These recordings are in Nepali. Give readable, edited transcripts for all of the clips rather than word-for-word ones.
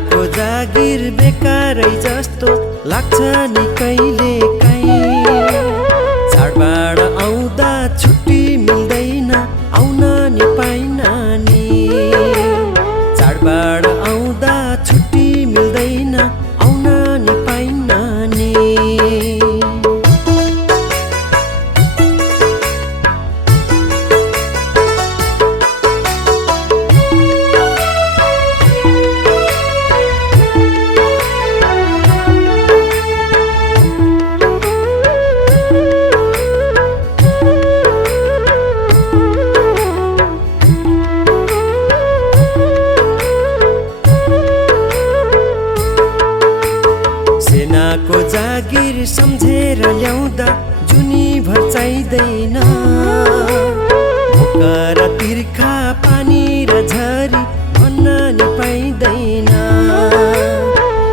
सेनाको जागिर बेकारै जस्तो लाग्छ नि कहिले काहीँ। चाडबाड आउँदा छुट्टी मिल्दैन, आउन नि पाइन नि। चाडबाड आउँदा छुट्टी मिल्दैन, आउन नि पाइन नि। सेनाको जागिर सम्झेर ल्याउँदा जुनीभर चाहिँदैन। भोक र तिर्खा पानी र झरी भन्न नि पाइँदैन।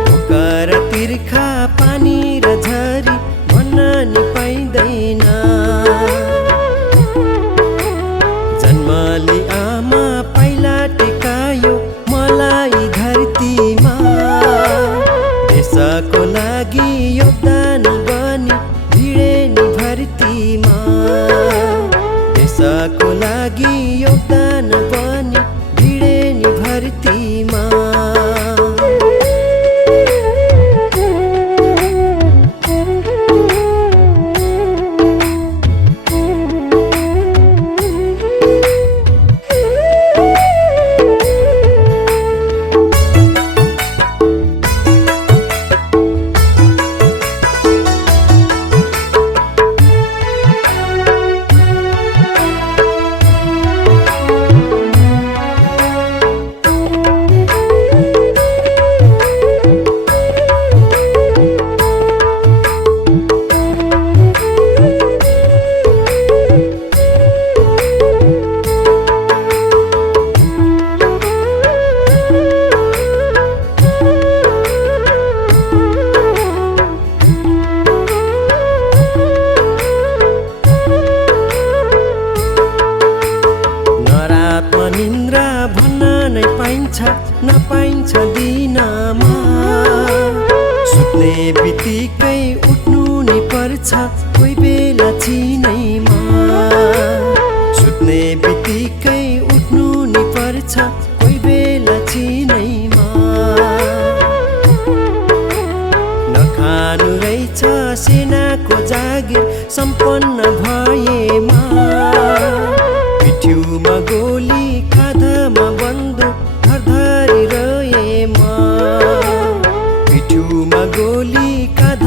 भोक र तिर्खा पानी र झरी भन्न नि पाइँदैन। जन्मली आमा पाइला टेकायो मलाई धरतीमा। देशको लागि योगदान बनी भिडे नि भर्तीमा। देशको लागि योगदान बनी भिडे नि भर्तीमा। निन्द्रा भन्न नै पाइन्छ नपाइन्छ दिनमा। सुत्ने बित्तिकै उठ्नु नै पर्छ कोही बेला चिनैमा। सुत्ने बित्तिकै उठ्नु नै पर्छ कोही बेला चिनैमा। नखानु रहेछ सेनाको जागिर सम्पन्न भएमा। पिठ्युमा गोली काँधमा बन्दुक धरधरी रहेमा। पिठ्युमा गोली काँध